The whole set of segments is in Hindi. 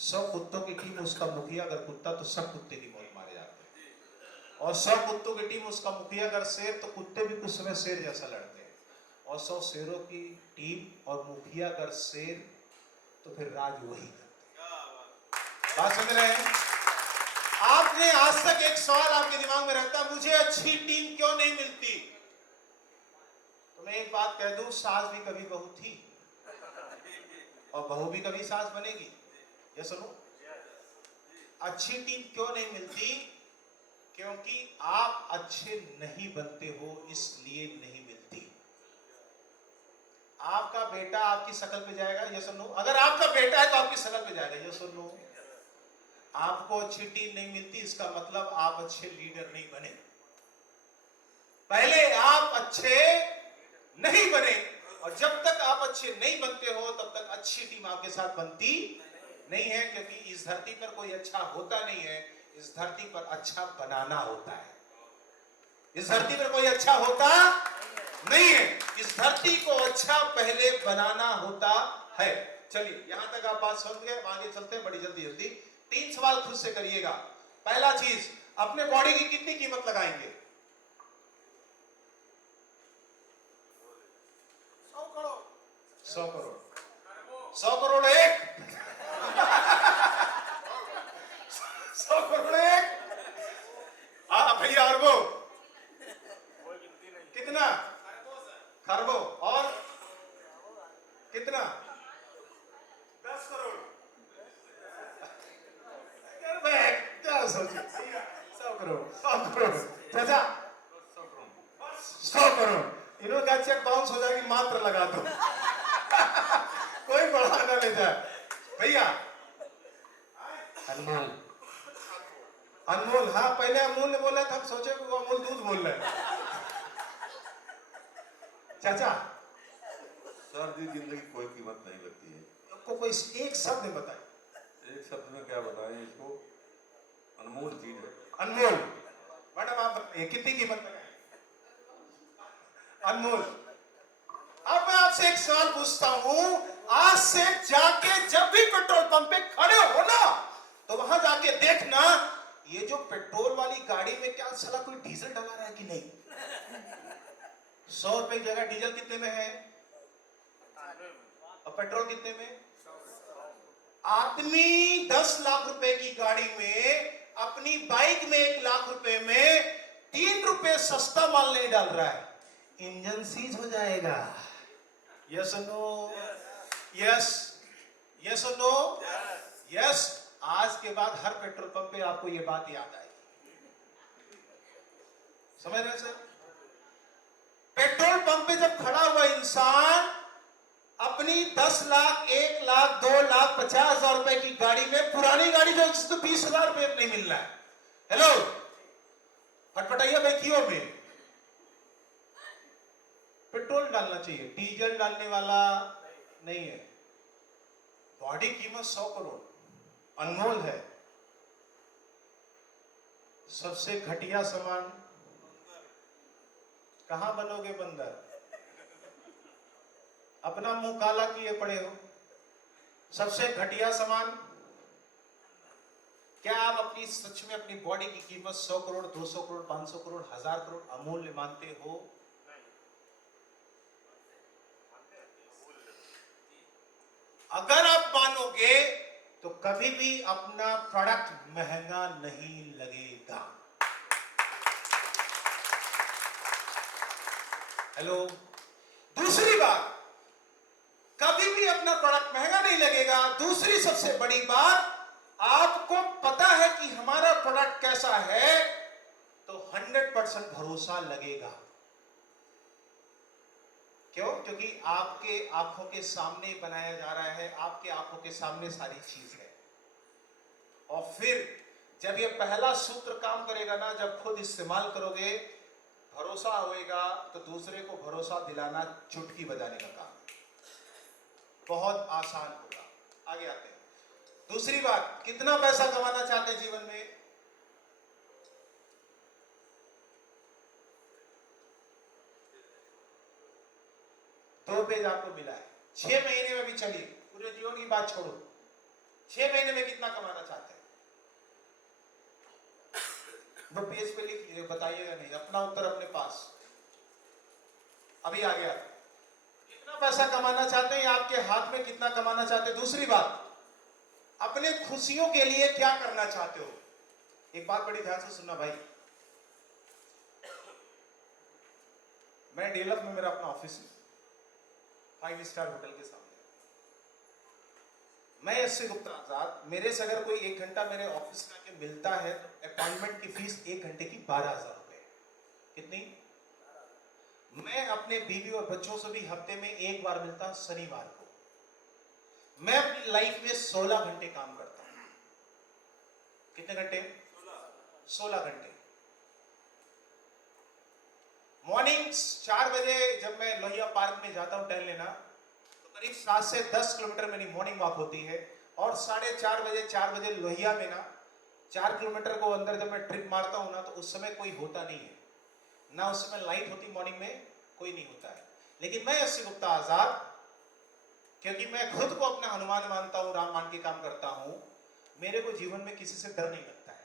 100 कुत्तों की टीम उसका मुखिया अगर कुत्ता तो सब कुत्ते की मौत मारे जाते हैं, और 100 कुत्तों की टीम उसका मुखिया अगर शेर तो कुत्ते भी कुछ समय शेर जैसा लड़ते हैं, और 100 शेरों की टीम और मुखिया अगर शेर तो फिर राज वही करते हैं। बात समझ रहे हैं? आपने आज तक एक सवाल आपके दिमाग में रहता है, मुझे अच्छी टीम क्यों नहीं मिलती? तो मैं एक बात कह दूं, सास भी कभी बहू थी और बहू भी कभी सास बनेगी। ये सुनो, अच्छी टीम क्यों नहीं मिलती? क्योंकि आप अच्छे नहीं बनते हो, इसलिए नहीं मिलती। आपका बेटा आपकी शक्ल पे जाएगा, ये सुन लो। अगर आपका बेटा है तो आपकी शक्ल पे जाएगा, ये सुन लो। आपको अच्छी टीम नहीं मिलती, इसका मतलब आप अच्छे लीडर नहीं बने। पहले आप अच्छे नहीं बने, और जब तक आप अच्छे नहीं बनते हो तब तक अच्छी टीम आपके साथ बनती नहीं है। क्योंकि इस धरती पर कोई अच्छा होता नहीं है, इस धरती पर अच्छा बनाना होता है। इस धरती पर कोई अच्छा होता नहीं है, इस धरती को अच्छा पहले बनाना होता है। चलिए, यहां तक आप बात समझ गए, आगे चलते हैं बड़ी जल्दी जल्दी। 3 सवाल खुद से करिएगा। पहला चीज, अपने बॉडी की कितनी कीमत लगाएंगे? 100 करोड़। 100 करोड़। 100 करोड़ एक। 100 करोड़ एक। हाँ भैया, अरबों कितना? खरबों। और कितना? 10 करोड़। क्या सोचिए, 100 करोड़। 100 करोड़ चाचा, 100 करोड़। इन्होंने कहा चेक बाउंस हो जाएगी, मात्र लगा दो। कोई बढ़ा ना ले जाए भैया। अनमोल, अनमोल। हाँ, पहले अमूल ने बोला था, हम सोचे वो अमूल दूध बोल रहे हैं। चाचा, सर जी, जिंदगी की कोई कीमत नहीं लगती है। आपको कोई एक शब्द में बताइए। एक शब्द में क्या बताएं इसको? अनमोल चीज है। अनमोल। मैडम आप बताइए कितनी कीमत लगाएं? अनमोल। अब मैं आपसे एक सवाल पूछता हूं, आज से जाके जब भी पेट्रोल पंप पे खड़े हो ना, तो वहां जाके देखना, ये जो पेट्रोल वाली गाड़ी में क्या साला कोई डीजल डला रहा है कि नहीं? 100 रुपए की जगह डीजल कितने में है और पेट्रोल कितने में? आदमी 10 लाख रुपए की गाड़ी में, अपनी बाइक में 1 लाख रुपए में 3 रुपए सस्ता माल नहीं डाल रहा है, इंजन सीज हो जाएगा। यस और नो? यस, यस और नो? यस। आज के बाद हर पेट्रोल पंप पे आपको यह बात याद आएगी। समझ रहे सर? पेट्रोल पंप पे जब खड़ा हुआ इंसान अपनी 10 लाख, 1 लाख, 2 लाख, 50,000 रुपए की गाड़ी में, पुरानी गाड़ी जो जिसको 20,000 रुपए नहीं मिल रहा है, हेलो फटफटाइया बेकियों में पेट्रोल डालना चाहिए, डीजल डालने वाला नहीं है। बॉडी कीमत 100 करोड़, अनमोल है। सबसे घटिया सामान, कहां बनोगे बंदर? अपना मुंह काला किए पड़े हो। सबसे घटिया सामान क्या आप अपनी सच में अपनी बॉडी की कीमत 100 करोड़, 200 करोड़, 500 करोड़, 1000 करोड़ अमूल्य मानते हो? अगर आप मानोगे तो कभी भी अपना प्रोडक्ट महंगा नहीं लगेगा। हेलो। दूसरी बात, कभी भी अपना प्रोडक्ट महंगा नहीं लगेगा। दूसरी सबसे बड़ी बात, आपको पता है कि हमारा प्रोडक्ट कैसा है तो 100% भरोसा लगेगा। क्यों? क्योंकि आपके आंखों के सामने बनाया जा रहा है, आपके आंखों के सामने सारी चीज है। और फिर जब ये पहला सूत्र काम करेगा ना, जब खुद इस्तेमाल करोगे, भरोसा होएगा, तो दूसरे को भरोसा दिलाना चुटकी बजाने का काम है, बहुत आसान होगा। आगे आते हैं। दूसरी बात, कितना पैसा कमाना चाहते हैं जीवन में? दो पेज आपको मिला है, 6 महीने में भी चलिए, पूरे जीवन की बात छोड़ो, 6 महीने में कितना कमाना चाहते हैं? वो पेज पे लिख लीजिए, बताइएगा नहीं, अपना उत्तर अपने पास। अभी आ गया, कितना पैसा कमाना चाहते हैं या आपके हाथ में कितना कमाना चाहते हैं? दूसरी बात, अपने खुशियों के लिए क्या करना चाहते हो? एक बात बड़ी ध्यान से सुनना भाई, मैं डेलफ में मेरा अपना ऑफिस है, 5 स्टार होटल के सामने। मैं एससी गुप्ता आजाद, मेरे से अगर कोई 1 घंटा मेरे ऑफिस में आके मिलता है तो अपॉइंटमेंट की फीस 1 घंटे की 12,000 रुपए। कितनी? मैं अपने बीवी और बच्चों से भी हफ्ते में 1 बार मिलता हूं, शनिवार को। मैं अपनी लाइफ में 16 घंटे काम करता हूं। कितने घंटे? 16 घंटे। मॉर्निंग 4 बजे जब मैं लोहिया पार्क में जाता हूं टहल लेना, तो करीब 7 से 10 किलोमीटर मेरी मॉर्निंग वॉक होती है। और 4 बजे लोहिया में ना 4 किलोमीटर को अंदर जब मैं ट्रिप मारता हूं ना, तो उस समय कोई होता नहीं है ना, उस समय लाइट होती, मॉर्निंग में कोई नहीं होता है। लेकिन मैं एससी गुप्ता आजाद, क्योंकि मैं खुद को अपना हनुमान मानता हूं, राम मान के काम करता हूं, मेरे को जीवन में किसी से डर नहीं लगता है।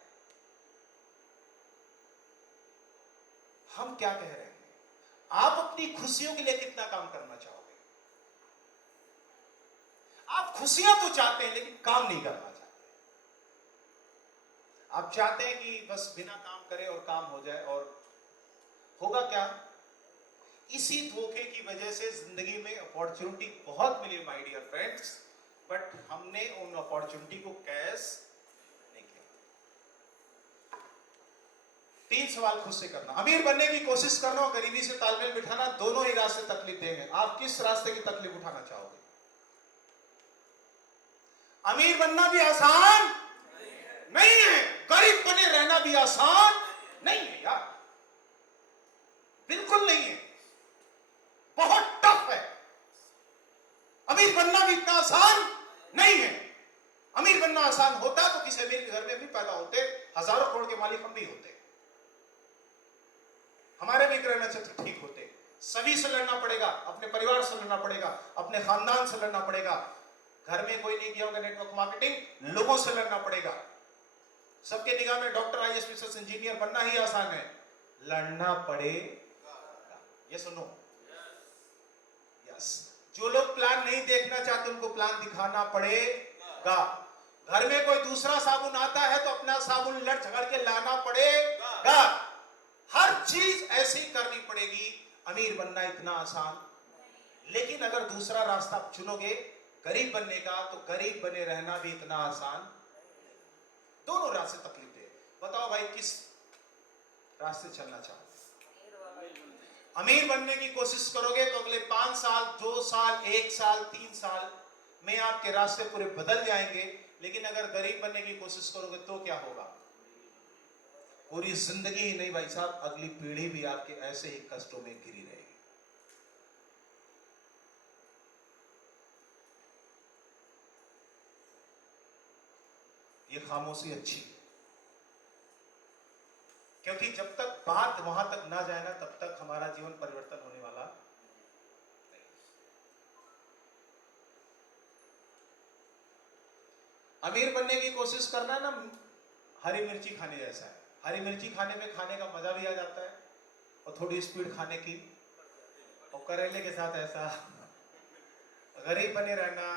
हम क्या कह रहे हैं? आप अपनी खुशियों के लिए कितना काम करना चाहोगे? आप खुशियां तो चाहते हैं लेकिन काम नहीं करना चाहते। आप चाहते हैं कि बस बिना काम करे और काम हो जाए, और होगा क्या? इसी धोखे की वजह से जिंदगी में अपॉर्चुनिटी बहुत मिली माय डियर फ्रेंड्स, बट हमने उन अपॉर्चुनिटी को कैश नहीं किया। 3 सवाल खुद से करना। अमीर बनने की कोशिश करना और गरीबी से तालमेल बिठाना, दोनों ही रास्ते तकलीफ देंगे। आप किस रास्ते की तकलीफ उठाना चाहोगे? अमीर बनना भी आसान नहीं है, गरीब बने रहना भी आसान नहीं है यार, बिल्कुल नहीं है, बहुत टफ है। अमीर बनना भी इतना आसान नहीं है। अमीर बनना आसान होता तो किसी अमीर के घर में भी पैदा होते, हजारों करोड़ के मालिक हम भी होते, हमारे भी ग्रह नक्षत्र ठीक होते। सभी से लड़ना पड़ेगा, अपने परिवार से लड़ना पड़ेगा, अपने खानदान से लड़ना पड़ेगा। घर में कोई नहीं किया होगा नेटवर्क मार्केटिंग, लोगों से लड़ना पड़ेगा। सबके निगाह में डॉक्टर, आईएएस, पीएस, इंजीनियर बनना ही आसान है, लड़ना पड़ेगा। ये सुनो, यस। जो लोग प्लान नहीं देखना चाहते उनको प्लान दिखाना पड़ेगा। घर में कोई दूसरा साबुन आता है तो अपना साबुन लड़ झगड़ के लाना पड़ेगा। हर चीज ऐसी करनी पड़ेगी। अमीर बनना इतना आसान, लेकिन अगर दूसरा रास्ता आप चुनोगे गरीब बनने का, तो गरीब बने रहना भी इतना आसान। दोनों रास्ते तकलीफ है। बताओ भाई किस रास्ते चलना चाहोगे? अमीर बनने की कोशिश करोगे तो अगले 5 साल, 2 साल, 1 साल, 3 साल में आपके रास्ते पूरे बदल जाएंगे। लेकिन अगर गरीब बनने की कोशिश करोगे तो क्या होगा? पूरी जिंदगी ही नहीं भाई साहब, अगली पीढ़ी भी आपके ऐसे ही कष्टों में घिरी रहेगी। ये खामोशी अच्छी है, क्योंकि जब तक बात वहां तक ना जाए ना, तब तक हमारा जीवन परिवर्तन होने वाला नहीं। अमीर बनने की कोशिश करना ना हरी मिर्ची खाने जैसा है। हरी मिर्ची खाने में खाने का मजा भी आ जाता है, और थोड़ी स्पीड खाने की, और करेले के साथ ऐसा। गरीब बने रहना।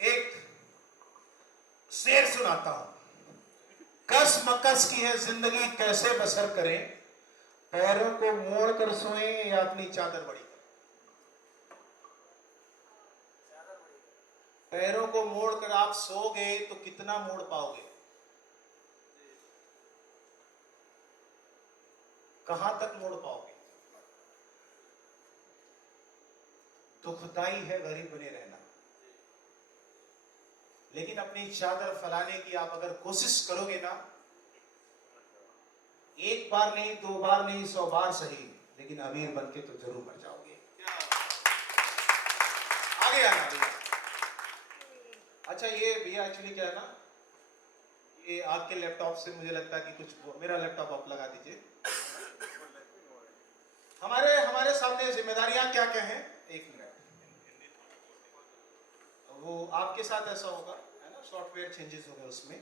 एक शेर सुनाता हूं, कस मकस की है जिंदगी कैसे बसर करें, पैरों को मोड़ कर सोए या अपनी चादर बड़ी करें। पैरों को मोड़ कर आप सोओगे तो कितना मोड़ पाओगे? कहां तक मोड़ पाओगे? दुखदाई है गरीब बने रहना, लेकिन अपनी चादर फैलाने की आप अगर कोशिश करोगे ना, 1 बार नहीं, 2 बार नहीं, 100 बार सही, लेकिन अमीर बनके तो जरूर मर जाओगे। आगे आना भैया। अच्छा ये भैया एक्चुअली क्या है ना, ये आपके लैपटॉप से मुझे लगता है कि कुछ, मेरा लैपटॉप आप लगा दीजिए। हमारे सामने जिम्मेदारियां क्या क्या हैं? 1 मिनट। वो आपके साथ ऐसा होगा, है ना, सॉफ्टवेयर चेंजेस हो गए उसमें।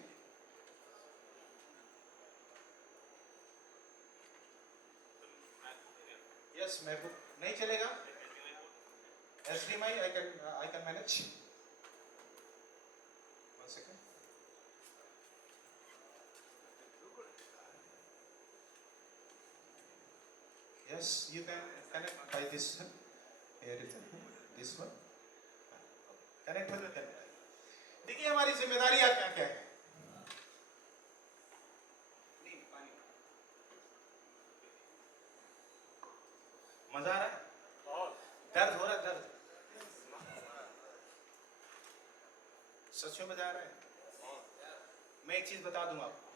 यस, मैकबुक नहीं चलेगा, HDMI I can manage. One second. Yes, you can connect by this one. Here is this one. Connect हो जाता है। देखिए हमारी जिम्मेदारियां क्या क्या है। नहीं, पानी। मजा आ रहा है? दर्द हो रहा है, दर्द। सच में मजा आ रहा है? मैं एक चीज बता दूं आपको।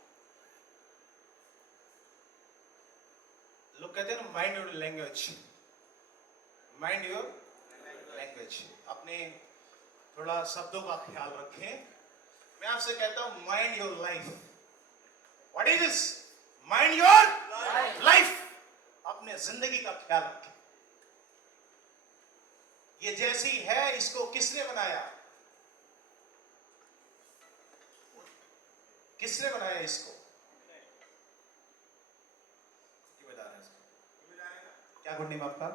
लोग कहते हैं ना, mind your language, mind your language. अपने थोड़ा शब्दों का ख्याल रखें। मैं आपसे कहता हूं, mind your life. What is this? Mind your life. अपने जिंदगी का ख्याल रखें। ये जैसी है, इसको किसने बनाया? किसने बनाया इसको? जिम्मेदार है इसको। क्या गुड नेम आपका?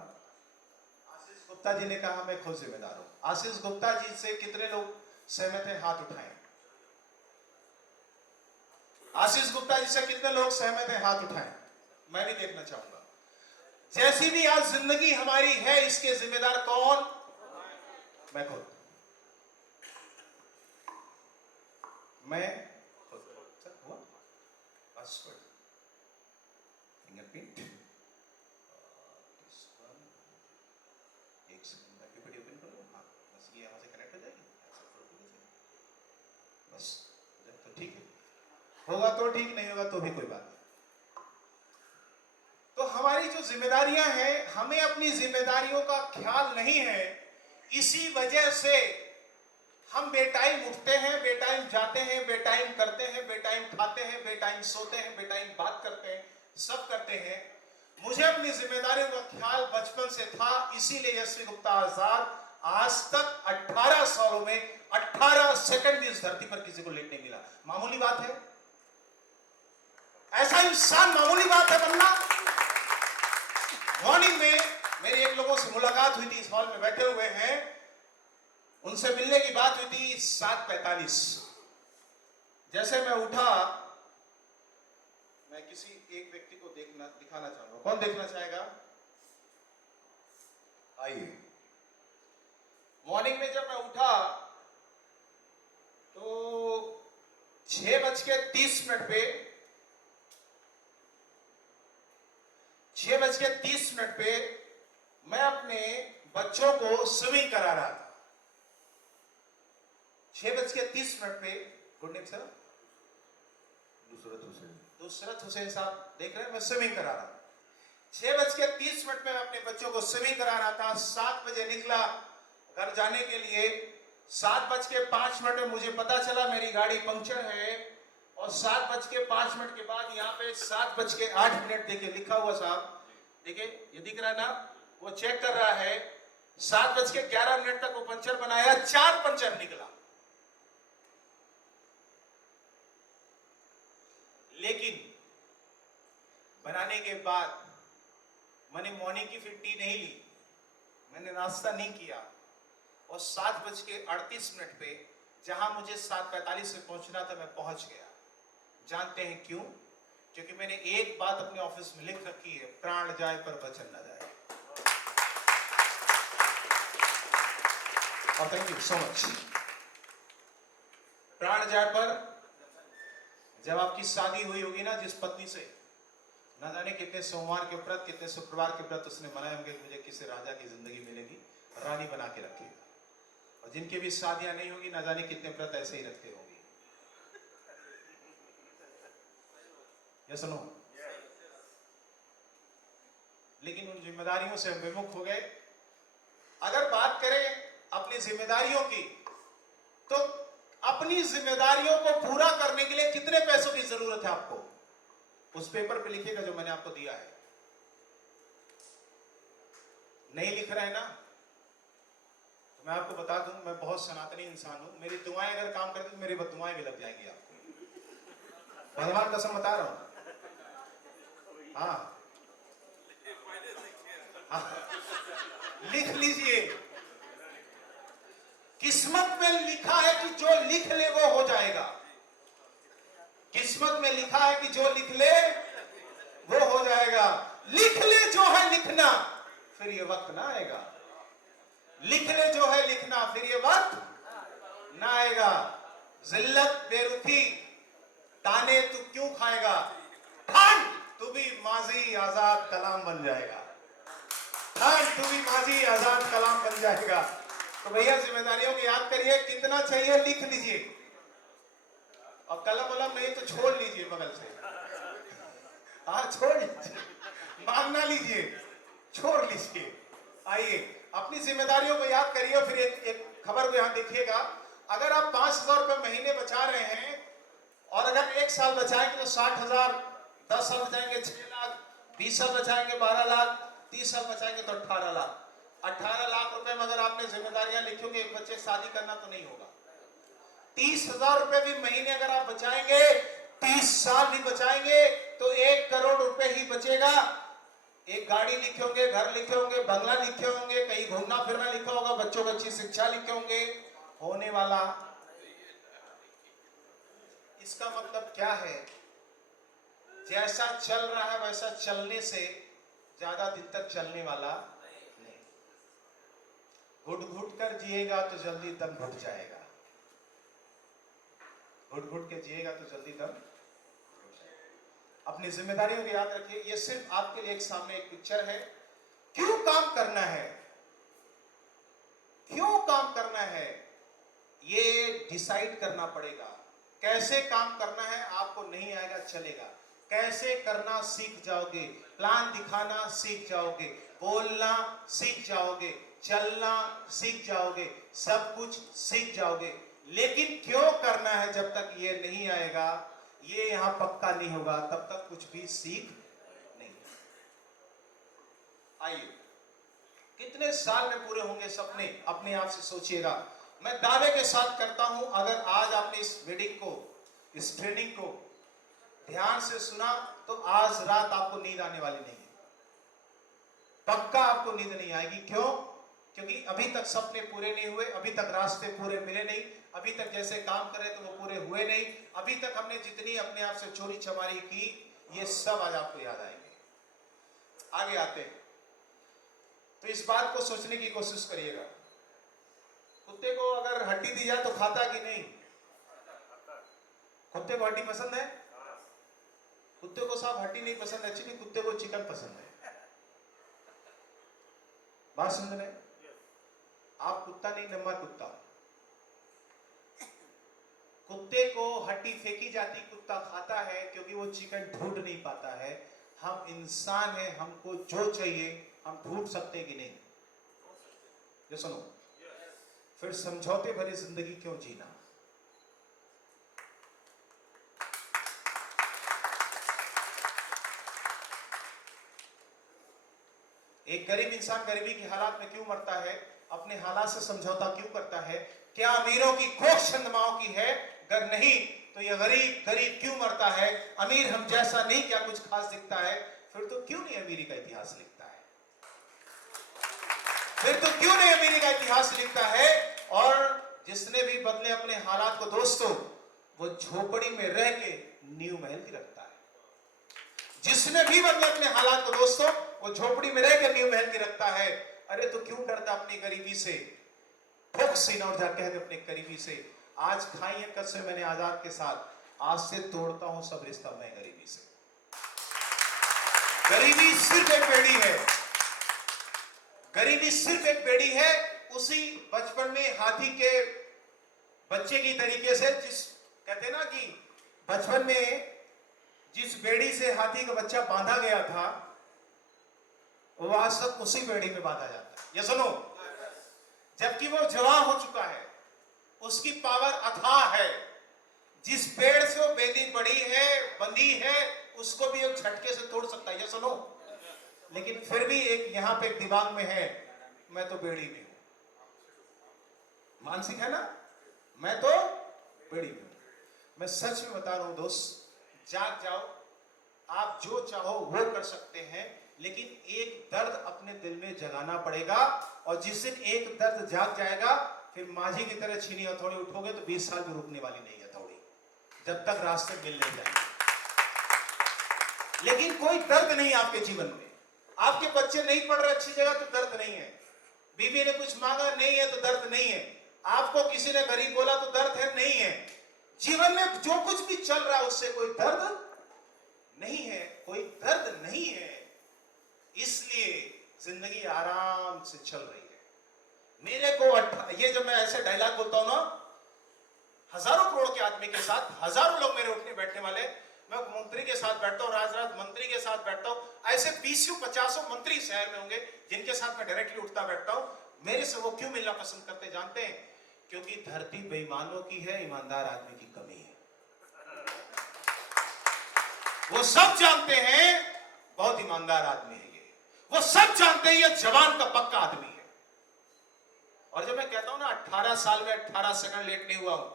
आशीष गुप्ता जी ने कहा मैं खुद जिम्मेदार हूं। आशीष गुप्ता जी से कितने लोग सहमत हैं? हाथ उठाएं। आशीष गुप्ता जी से कितने लोग सहमत हैं? हाथ उठाएं। मैं भी देखना चाहूंगा। जैसी भी आज जिंदगी हमारी है, इसके जिम्मेदार कौन? मैं खुद। मैं खुद। हुआ? पासवर्ड, फिंगरप्रिंट, एक सेकंड मैं पीपीटी ओपन कर लूं। हाँ, बस ये यहां से कनेक्ट हो जाएगी। बस तो ठीक है, होगा तो ठीक, नहीं होगा तो भी कोई बात नहीं। तो हमारी जो जिम्मेदारियां हैं, हमें अपनी जिम्मेदारियों का ख्याल नहीं है। इसी वजह से हम बेटाइम उठते हैं, बेटाइम जाते हैं, बेटाइम करते हैं, बेटाइम खाते हैं, बेटाइम सोते हैं, बेटाइम बात करते हैं, सब करते हैं। मुझे अपनी जिम्मेदारियों का ख्याल बचपन से था, इसीलिए यशवी गुप्ता आजाद आज तक 18 सालों में 18 सेकंड भी इस धरती पर किसी को लेट नहीं मिला। मामूली बात है? ऐसा इंसान मामूली बात है बनना? मॉर्निंग में मेरी एक लोगों से मुलाकात हुई थी, इस हॉल में बैठे हुए हैं, उनसे मिलने की बात हुई थी 7:45। जैसे मैं उठा, मैं किसी एक व्यक्ति को दिखाना चाहूंगा। कौन देखना चाहेगा? आइए। मॉर्निंग में जब मैं उठा तो 6:30 पे 6:30 पे मैं अपने बच्चों को स्विमिंग करा रहा था। 6:30 पे, good name sir? Nusrat Hussain साहब देख रहे हैं, मैं स्विमिंग करा रहा था। 6:30 में मैं अपने बच्चों को स्विमिंग करा रहा था। 7 बजे निकला घर जाने के लिए। 7:05 में मुझे पता चला मेरी गाड़ी पंक्चर है, और 7:05 के बाद यहाँ पे 7:08 देखिए लिखा हुआ साहब, देखिए ये दिख रहा है ना, वो चेक कर रहा है। 7:11 तक वो पंचर बनाया, 4 पंचर निकला। लेकिन बनाने के बाद मैंने मॉर्निंग की फिर टी नहीं ली, मैंने नाश्ता नहीं किया, और 7:38 पे जहां मुझे 7:45 पे पहुंचना था, मैं पहुंच गया। जानते हैं क्यों? क्योंकि मैंने एक बात अपने ऑफिस में लिख रखी है, प्राण जाए पर वचन न जाए। और थैंक यू सो मच। प्राण जाए पर, जब आपकी शादी हुई होगी ना जिस पत्नी से, न जाने कितने सोमवार के व्रत, कितने शुक्रवार के व्रत उसने मनाए होंगे कि मुझे किसी राजा की जिंदगी मिलेगी, रानी बना के रखेगा। और जिनकी भी शादियां नहीं होगी, न जाने कितने व्रत ऐसे ही रखते होंगे। Yes no? लेकिन उन जिम्मेदारियों से हम विमुख हो गए। अगर बात करें अपनी जिम्मेदारियों की, तो अपनी जिम्मेदारियों को पूरा करने के लिए कितने पैसों की जरूरत है आपको? उस पेपर पे लिखिएगा जो मैंने आपको दिया है। नहीं लिख रहे हैं ना, तो मैं आपको बता दूं, मैं बहुत सनातनी इंसान हूं। मेरी दुआएं अगर काम करती तो मेरी बददुआएं भी लग जाएंगी आपको, भगवान कसम बता रहा हूं। हाँ, हाँ, लिख लीजिए, किस्मत में लिखा है कि जो लिख ले वो हो जाएगा। किस्मत में लिखा है कि जो लिख ले वो हो जाएगा। लिख ले जो है लिखना, फिर ये वक्त ना आएगा। लिख ले जो है लिखना, फिर ये वक्त ना आएगा। जिल्लत बेरुखी ताने तू क्यों खाएगा, ठान तू भी माजी आजाद कलाम बन जाएगा। ठान तू भी माजी आजाद कलाम बन जाएगा। तो भैया जिम्मेदारियों को याद करिए, कितना चाहिए लिख लीजिए, और कलम वलम नहीं तो छोड़ लीजिए बगल से। हाँ, छोड़ लीजिए, मांग ना लीजिए, छोड़ लीजिए। आइए, अपनी जिम्मेदारियों को याद करिए। फिर एक खबर को यहां देखिएगा, अगर आप 5,000 रुपए महीने बचा रहे हैं, और अगर 1 साल बचाएंगे तो 60,000, 10 साल बचाएंगे 6 लाख, 20 साल बचाएंगे 12 लाख, 30 साल बचाएंगे तो 18 लाख। 18 लाख रुपए में अगर आपने जिम्मेदारियां लिखोगे, एक बच्चे शादी करना तो नहीं होगा। 30,000 रुपए भी महीने अगर आप बचाएंगे, 30 साल भी बचाएंगे, तो 1 करोड़ रुपए ही बचेगा। एक गाड़ी लिखे होंगे, घर लिखे होंगे, बंगला लिखे होंगे, कहीं घूमना फिरना लिखा होगा, बच्चों को अच्छी शिक्षा लिखे होंगे, होने वाला। इसका मतलब क्या है, जैसा चल रहा है वैसा चलने से ज्यादा दिन तक चलने वाला नहीं। घुट घुट कर जिएगा तो जल्दी दम घुट जाएगा। घुट घुट के जिएगा तो जल्दी दम घुट जाएगा। अपनी जिम्मेदारियों को याद रखिए। ये सिर्फ आपके लिए एक सामने एक पिक्चर है। क्यों काम करना है, क्यों काम करना है, ये डिसाइड करना पड़ेगा। कैसे काम करना है आपको नहीं आएगा, चलेगा। कैसे करना सीख जाओगे, प्लान दिखाना सीख जाओगे, बोलना सीख जाओगे, चलना सीख जाओगे, सब कुछ सीख जाओगे। लेकिन क्यों करना है जब तक ये नहीं आएगा, ये यहां पक्का नहीं होगा, तब तक कुछ भी सीख नहीं। आइए, कितने साल में पूरे होंगे सपने, अपने आप से सोचिएगा। मैं दावे के साथ करता हूं, अगर आज आपने इस मीटिंग को, इस ट्रेनिंग को ध्यान से सुना, तो आज रात आपको नींद आने वाली नहीं है। पक्का आपको नींद नहीं आएगी। क्यों? क्योंकि अभी तक सपने पूरे नहीं हुए, अभी तक रास्ते पूरे मिले नहीं, अभी तक जैसे काम करे तो वो पूरे हुए नहीं, अभी तक हमने जितनी अपने आप से चोरी चमारी की, ये सब आज आपको याद आएंगे। आगे आते हैं, तो इस बात को सोचने की कोशिश करिएगा। कुत्ते को अगर हड्डी दी जाए तो खाता कि नहीं? कुत्ते को हड्डी पसंद है? कुत्ते को साहब हड्डी नहीं पसंद है, एक्चुअली कुत्ते को चिकन पसंद है। बात समझ रहे? आप कुत्ता नहीं, नंबर कुत्ता। कुत्ते को हड्डी फेंकी जाती, कुत्ता खाता है, क्योंकि वो चिकन ढूंढ नहीं पाता है। हम इंसान हैं, हमको जो चाहिए हम ढूंढ सकते कि नहीं? ये सुनो, फिर समझौते भरी जिंदगी क्यों जीना? एक गरीब इंसान गरीबी की हालात में क्यों मरता है? अपने हालात से समझौता क्यों करता है? क्या अमीरों की कोख चंदमाओं की है? अगर नहीं तो ये गरीब गरीब क्यों मरता है? अमीर हम जैसा नहीं, क्या कुछ खास दिखता है? फिर तो क्यों नहीं अमीरी का इतिहास लिखता है? फिर तो क्यों नहीं अमीरी का इतिहास लिखता है? और जिसने भी बदले अपने हालात को दोस्तों, वो झोपड़ी में रह के नींव महल की रखता है। जिसने भी बदले अपने हालात को दोस्तों, वो झोपड़ी में रह के नींव महल की रखता है। अरे तो क्यों डरता अपनी गरीबी से? ठोक सीना और जाके कह दे अपनी गरीबी से, आज खाई है कसम मैंने आजाद के साथ, आज से तोड़ता हूं सब रिश्ता मैं गरीबी से। गरीबी सिर्फ एक बेड़ी है, गरीबी सिर्फ एक बेड़ी है। उसी बचपन में हाथी के बच्चे की तरीके से, जिस कहते ना कि बचपन में जिस बेड़ी से हाथी का बच्चा बांधा गया था, वो आज तक उसी बेड़ी में बांधा जाता है। ये सुनो, जबकि वो जवान हो चुका है, उसकी पावर अथाह है। जिस पेड़ से वो बेदी बड़ी है, बंधी है, उसको भी एक झटके से तोड़ सकता है। ये सुनो, लेकिन फिर भी एक यहां पे एक दिमाग में है, मैं तो बेड़ी में हूं। मानसिक है ना, मैं तो पीड़ित हूं। मैं सच में बता रहा हूं दोस्त, जाग जाओ, आप जो चाहो वो कर सकते हैं, लेकिन एक दर्द अपने दिल में जगाना पड़ेगा। और जिस दिन एक दर्द जाग जाएगा, फिर माझी की तरह छीनी हथौड़ी उठोगे तो 20 साल भी रुकने वाली नहीं हथौड़ी, जब तक रास्ते मिल नहीं जाएंगे। लेकिन कोई दर्द नहीं आपके जीवन में, आपके बच्चे नहीं पढ़ रहे अच्छी जगह तो दर्द नहीं है, बीवी ने कुछ मांगा नहीं है तो दर्द नहीं है, आपको किसी ने गरीब बोला तो दर्द है नहीं है। जीवन में जो कुछ भी चल रहा है उससे कोई दर्द नहीं है, कोई दर्द नहीं है। इसलिए जिंदगी आराम से चल रही है। मेरे को ये जब मैं ऐसे डायलॉग बोलता हूं ना, हजारों करोड़ के आदमी के साथ हजारों लोग मेरे उठने बैठने वाले, मैं मंत्री के साथ बैठता हूं, राज मंत्री के साथ बैठता हूं, ऐसे 20-50 मंत्री शहर में होंगे जिनके साथ मैं डायरेक्टली उठता बैठता हूं। मेरे से वो क्यों मिलना पसंद करते जानते हैं? क्योंकि धरती बेईमानों की है, ईमानदार आदमी की कमी है। वो सब जानते हैं बहुत ईमानदार आदमी है ये, वो सब जानते हैं ये जवान का पक्का आदमी है। और जब मैं कहता हूं ना 18 साल में 18 सेकंड लेट नहीं हुआ हूं,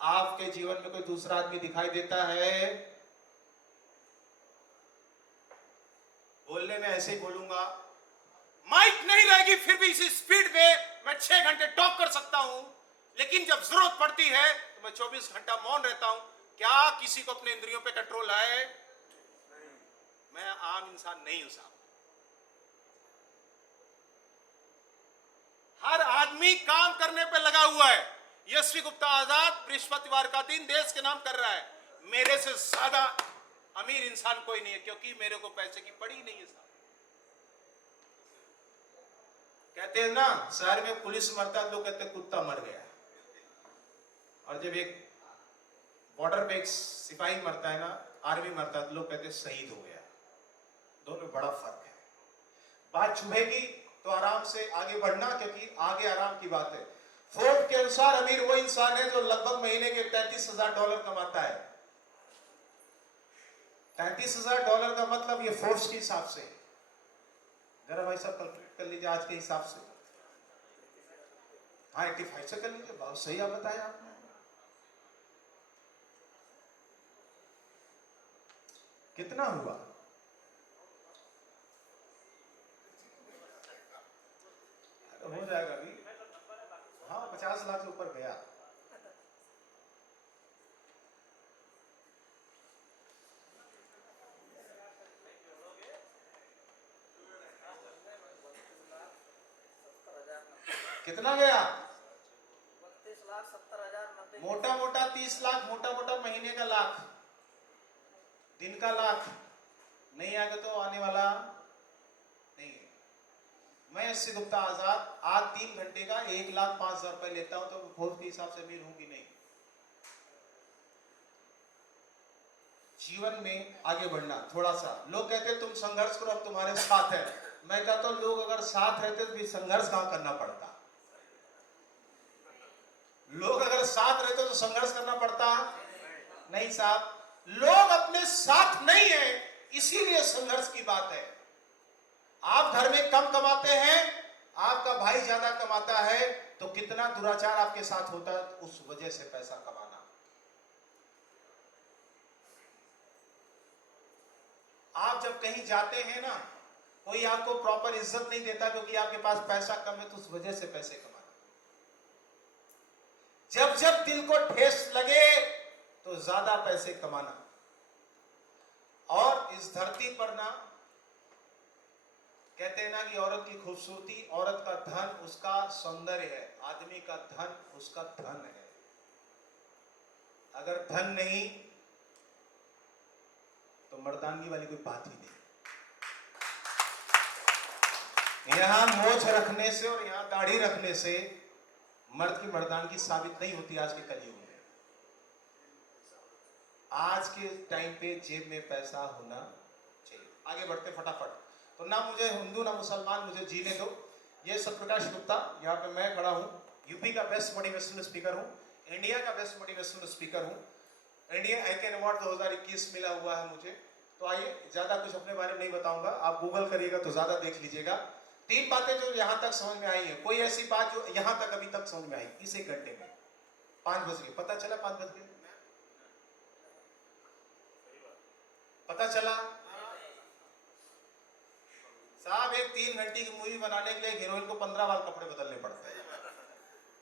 आपके जीवन में कोई दूसरा आदमी दिखाई देता है? बोलने में ऐसे ही बोलूंगा, माइक नहीं रहेगी फिर भी इसी स्पीड पे मैं 6 घंटे टॉक कर सकता हूं, लेकिन जब जरूरत पड़ती है तो मैं 24 घंटा मौन रहता हूं। क्या किसी को अपने इंद्रियों पे कंट्रोल है? मैं आम इंसान नहीं हूं साहब। हर आदमी काम करने पे लगा हुआ है। यशवी गुप्ता आजाद बृहस्पतिवार का दिन देश के नाम कर रहा है। मेरे से ज्यादा अमीर इंसान कोई नहीं है, क्योंकि मेरे को पैसे की पड़ी नहीं है साहब। कहते हैं ना शहर में पुलिस मरता है, लोग कहते हैं कुत्ता मर गया, और जब एक बॉर्डर पे एक सिपाही मरता है ना, आर्मी मरता है, तो लोग कहते हैं शहीद हो गया। दोनों में बड़ा फर्क है। बात चुभेगी तो आराम से आगे बढ़ना, क्योंकि आगे आराम की बात है। फोर्ब्स के अनुसार अमीर वो इंसान है जो लगभग महीने के $33,000 कमाता है। $33,000 का मतलब ये फोर्ब्स के हिसाब से, जरा भाई साहब कैलकुलेट कर लीजिए आज के हिसाब से। हाँ 85 से कर लीजिए, बहुत सही आप बताया आपने। कितना हुआ? हो जाएगा अभी, हाँ 50 लाख से ऊपर गया। कितना गया? 32,70,000। मोटा मोटा 30 लाख, मोटा मोटा महीने का लाख, दिन का लाख नहीं आएगा तो आने वाला नहीं है। मैं यशवी गुप्ता आजाद आज 3 घंटे का 1,05,000 रुपए लेता हूं, तो फोर्ब्स के हिसाब से अमीर हूं कि नहीं? जीवन में आगे बढ़ना थोड़ा सा, लोग कहते हैं तुम संघर्ष करो हम तुम्हारे साथ हैं। मैं कहता हूं लोग अगर साथ रहते तो भी संघर्ष कहां करना पड़ता? लोग अगर साथ रहते तो संघर्ष करना पड़ता नहीं साहब। लोग अपने साथ नहीं है, इसीलिए संघर्ष की बात है। आप घर में कम कमाते हैं, आपका भाई ज्यादा कमाता है, तो कितना दुराचार आपके साथ होता है उस वजह से पैसा कमाना। आप जब कहीं जाते हैं ना, कोई आपको प्रॉपर इज्जत नहीं देता क्योंकि आपके पास पैसा कम है, तो उस वजह से पैसे कमाना। जब जब दिल को ठेस लगे तो ज्यादा पैसे कमाना। और इस धरती पर ना कहते हैं ना कि औरत की खूबसूरती, औरत का धन उसका सौंदर्य है, आदमी का धन उसका धन है। अगर धन नहीं तो मर्दानगी वाली कोई बात ही नहीं। यहां मोछ रखने से और यहां दाढ़ी रखने से मर्द की मर्दानगी साबित नहीं होती आज के कलयुग में। आज के टाइम पे जेब में पैसा होना चाहिए। आगे बढ़ते फटाफट। तो ना मुझे हिंदू ना मुसलमान, मुझे जीने दो। ये सत्यप्रकाश गुप्ता, यहाँ पे मैं खड़ा हूँ, यूपी का बेस्ट मोटिवेशनल स्पीकर हूँ, इंडिया का बेस्ट मोटिवेशनल स्पीकर हूँ। इंडिया आइकन अवार्ड 2021 मिला हुआ है मुझे। तो आइए, ज्यादा कुछ अपने बारे में नहीं बताऊंगा, आप गूगल करिएगा तो ज्यादा देख लीजिएगा। 3 बातें जो यहां तक समझ में आई है, कोई ऐसी बात जो यहां तक अभी तक समझ में आई इस 1 घंटे में? 5 बज गए, पता चला 5 बज गए, पता चला साहब। एक 3 घंटे की मूवी बनाने के लिए हीरोइन को 15 बार कपड़े बदलने पड़ते हैं,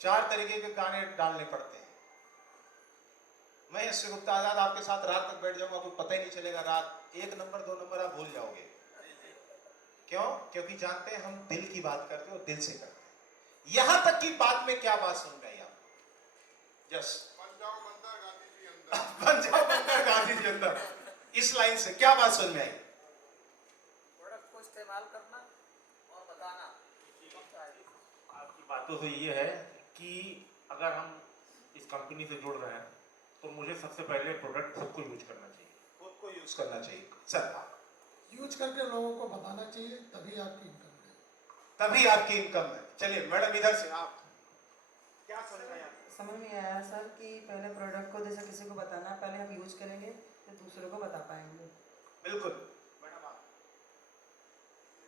4 तरीके के गाने डालने पड़ते हैं। मैं यश गुप्ता आजाद आपके साथ रात तक बैठ जाऊंगा, आपको पता ही नहीं चलेगा। रात 1 नंबर 2 नंबर आप भूल जाओगे। क्यों? क्योंकि जानते हैं हम दिल की बात करते हैं और दिल से करते हैं। यहां तक की बात में क्या बात सुन गई आप? यस, बन जाओ बंदर गांधी जी अंदर, बन जाओ बंदर गांधी जी अंदर, इस लाइन से क्या बात सुन में आई? प्रोडक्ट को इस्तेमाल करना और बताना। आपकी बातों से ये है कि अगर हम इस कंपनी से जुड़ रहे हैं तो मुझे सबसे पहले प्रोडक्ट खुद को यूज करना चाहिए। खुद को यूज करना चाहिए सर, यूज करके लोगों को बताना चाहिए, तभी आपकी इनकम है। तभी आपकी इनकम है। चलिए मैडम इधर से, आप क्या समझ में आया? समझ में आया सर कि पहले प्रोडक्ट को जैसे किसी को बताना, पहले हम यूज करेंगे फिर दूसरों को बता पाएंगे। बिल्कुल मैडम, आप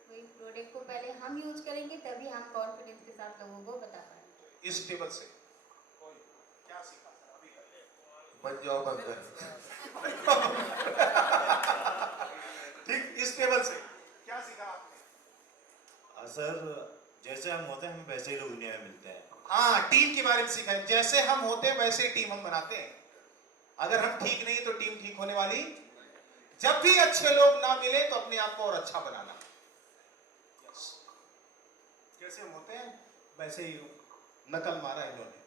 कोई प्रोडक्ट को पहले हम यूज करेंगे तभी हम कॉन्फिडेंस के साथ लोगों को बता पाएंगे। इस टेबल से कोई क्या सीखा सर अभी तक? बन जाओ बंदर। ठीक, इस टेबल से क्या सीखा आपने? सर जैसे हम होते हैं हम वैसे ही लोग दुनिया में मिलते हैं। हाँ, टीम के बारे में सीखा है। जैसे हम होते हैं वैसे ही टीम हम बनाते हैं। अगर हम ठीक नहीं तो टीम ठीक होने वाली। जब भी अच्छे लोग ना मिले तो अपने आप को और अच्छा बनाना। Yes. जैसे हम होते हैं वैसे ही नकल मारा इन्होंने।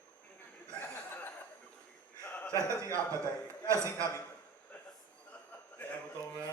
चलो जी, आप बताइए क्या सीखा अभी तक? तो मैं